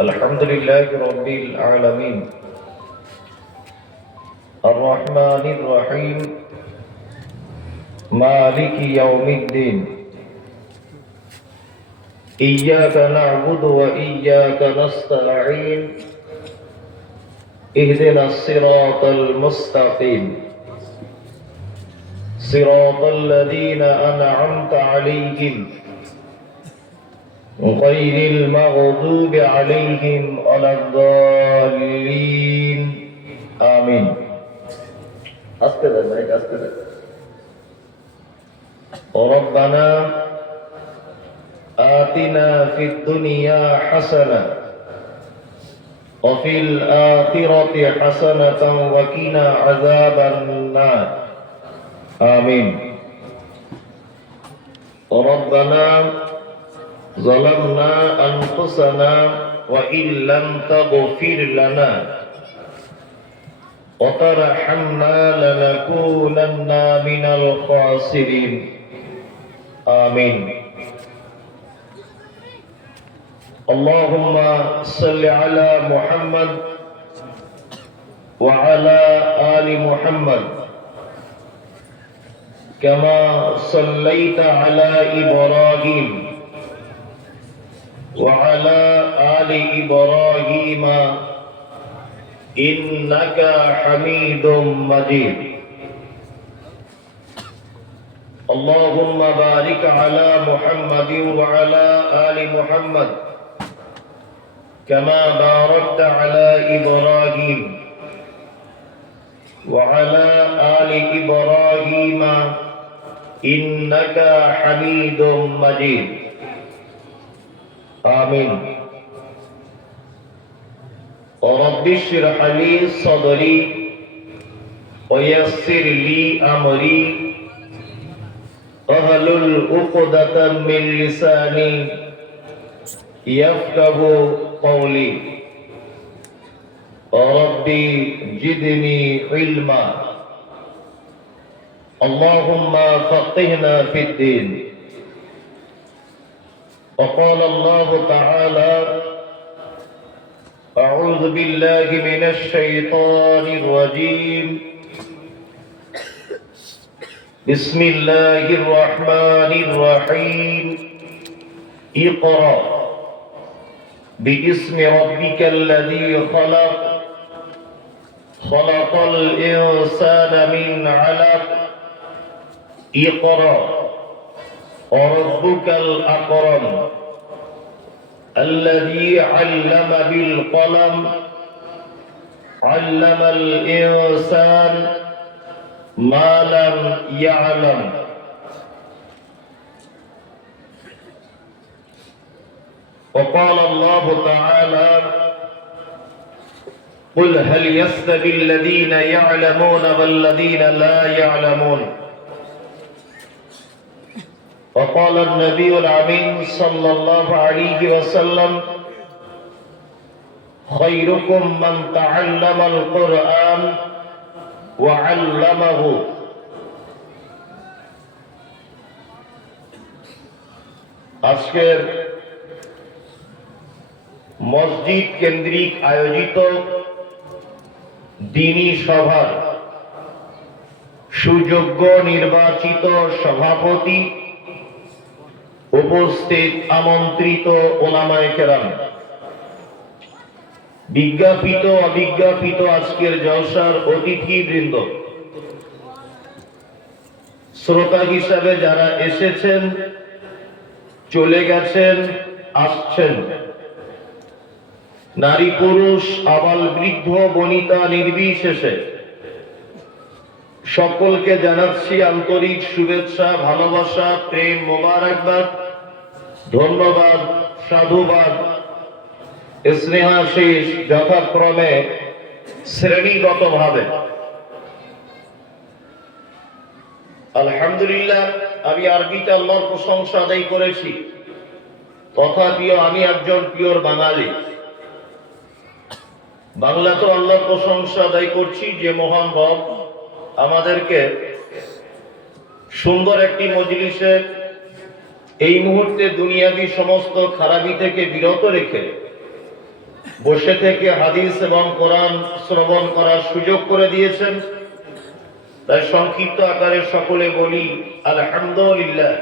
الحمد لله رب العالمين الرحمن الرحيم مالك يوم الدين إياك نعبد وإياك نستعين اهدنا الصراط المستقيم صراط الذين أنعمت عليهم غير المغضوب عليهم ولا الضالين آمين ربنا آتنا في الدنيا حسنة وفي الآخرة حسنة وقنا عذاب النار آمين ربنا ظلمنا أنفسنا وإن لم تغفر لنا وترحمنا لنكونن من الخاسرين آمين اللهم صل على محمد وعلى آل محمد كما صليت على إبراهيم وعلى آل إبراهيم إنك حميد مجيد اللهم بارك على محمد وعلى آل محمد كما باركت على إبراهيم وعلى آل إبراهيم إنك حميد مجيد آمين رب اشرح لي صدري ويسر لي أمري واحلل عقدة من لساني يفقه قولي ربي زدني علما اللهم فقهنا في الدين وقال الله تعالى أعوذ بالله من الشيطان الرجيم بسم الله الرحمن الرحيم اقرأ باسم ربك الذي خلق خلق الإنسان من علق اقرأ وربك الأكرم الذي علم بالقلم علم الإنسان ما لم يعلم وقال الله تعالى قل هل يستوي الذين يعلمون والذين لا يعلمون وقال النبي الأمين صلى الله عليه وسلم خيركم من تعلم القرآن وعلمه আজকের মসজিদ কেন্দ্রিক আয়োজিত দ্বীনি সভার সুযোগ্য নির্বাচিত সভাপতি উপস্থিত আমন্ত্রিত ওলামায়ে কেরাম বিজ্ঞাপিত অবিজ্ঞাপিত আজকের জলসার অতিথিবৃন্দ শ্রোতা হিসাবে যারা এসেছেন চলে গেছেন আসছেন নারী পুরুষ আবাল বৃদ্ধ বনিতা নির্বিশেষে সকলকে জানাচ্ছি আন্তরিক শুভেচ্ছা ভালোবাসা প্রেম মোবারকবাদ ধন্যবাদ সাধুবাদ স্নেহাশিস যথাক্রমে শ্রেণীগতভাবে আলহামদুলিল্লাহ আমি আরবিতে আল্লাহর প্রশংসা আদায় করেছি তথাপিও আমি একজন পিওর বাঙালি বাংলাতে আল্লাহর প্রশংসা আদায় করছি যে মহান রব আমাদেরকে সুন্দর একটি মজলিসে এই মুহূর্তে দুনিয়াবি সমস্ত খারাপি থেকে বিরত রেখে বসে থেকে হাদিস এবং কোরআন শ্রবণ করার সুযোগ করে দিয়েছেন। তাই সংক্ষিপ্ত আকারে সকলে বলি আলহামদুলিল্লাহ।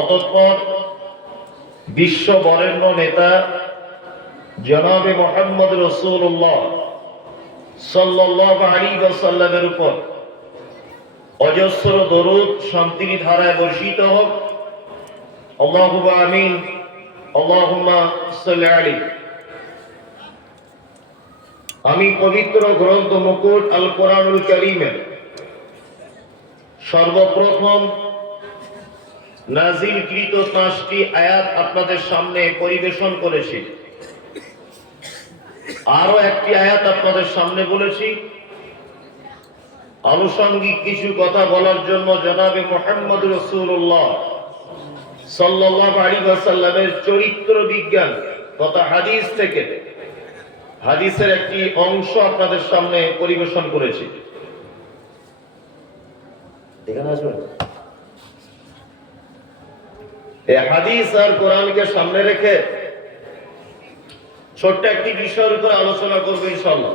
অতঃপর বিশ্ব বরেণ্য নেতা জনাবে মুহাম্মদ রাসূলুল্লাহ সাল্লাল্লাহু আলাইহি ওয়াসাল্লামের উপর অজস্র দরুদ শান্তির ধারায় বর্ষিত হোক। আল্লাহুম্মা আমিন, আল্লাহুম্মা সাল্লি আলাইহি। আমি পবিত্র গ্রন্থ মুকুট আল কোরআনুল কারীমের সর্বপ্রথম নাজিলকৃত 5টি আয়াত আপনাদের সামনে পরিবেশন করেছি। আরো একটি আয়াত আপনাদের সামনে বলেছি। আনুষঙ্গিক কিছু কথা বলার জন্য জনাবে মুহাম্মদ রাসূলুল্লাহ সাল্লাল্লাহু আলাইহি ওয়াসাল্লামের চরিত্র বিজ্ঞান তথা হাদিস থেকে হাদিসের একটি অংশ আপনাদের সামনে পরিবেশন করেছি। এখানে আসবেন। এই হাদিস আর কোরআনকে সামনে রেখে ছোট্ট একটি বিষয়ের উপর আলোচনা করব ইনশাআল্লাহ।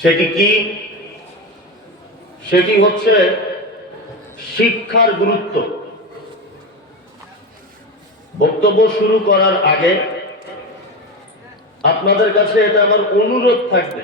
সেটি কি? সেটি হচ্ছে শিক্ষার গুরুত্ব। বক্তব্য শুরু করার আগে আপনাদের কাছে এটা আমার অনুরোধ থাকবে,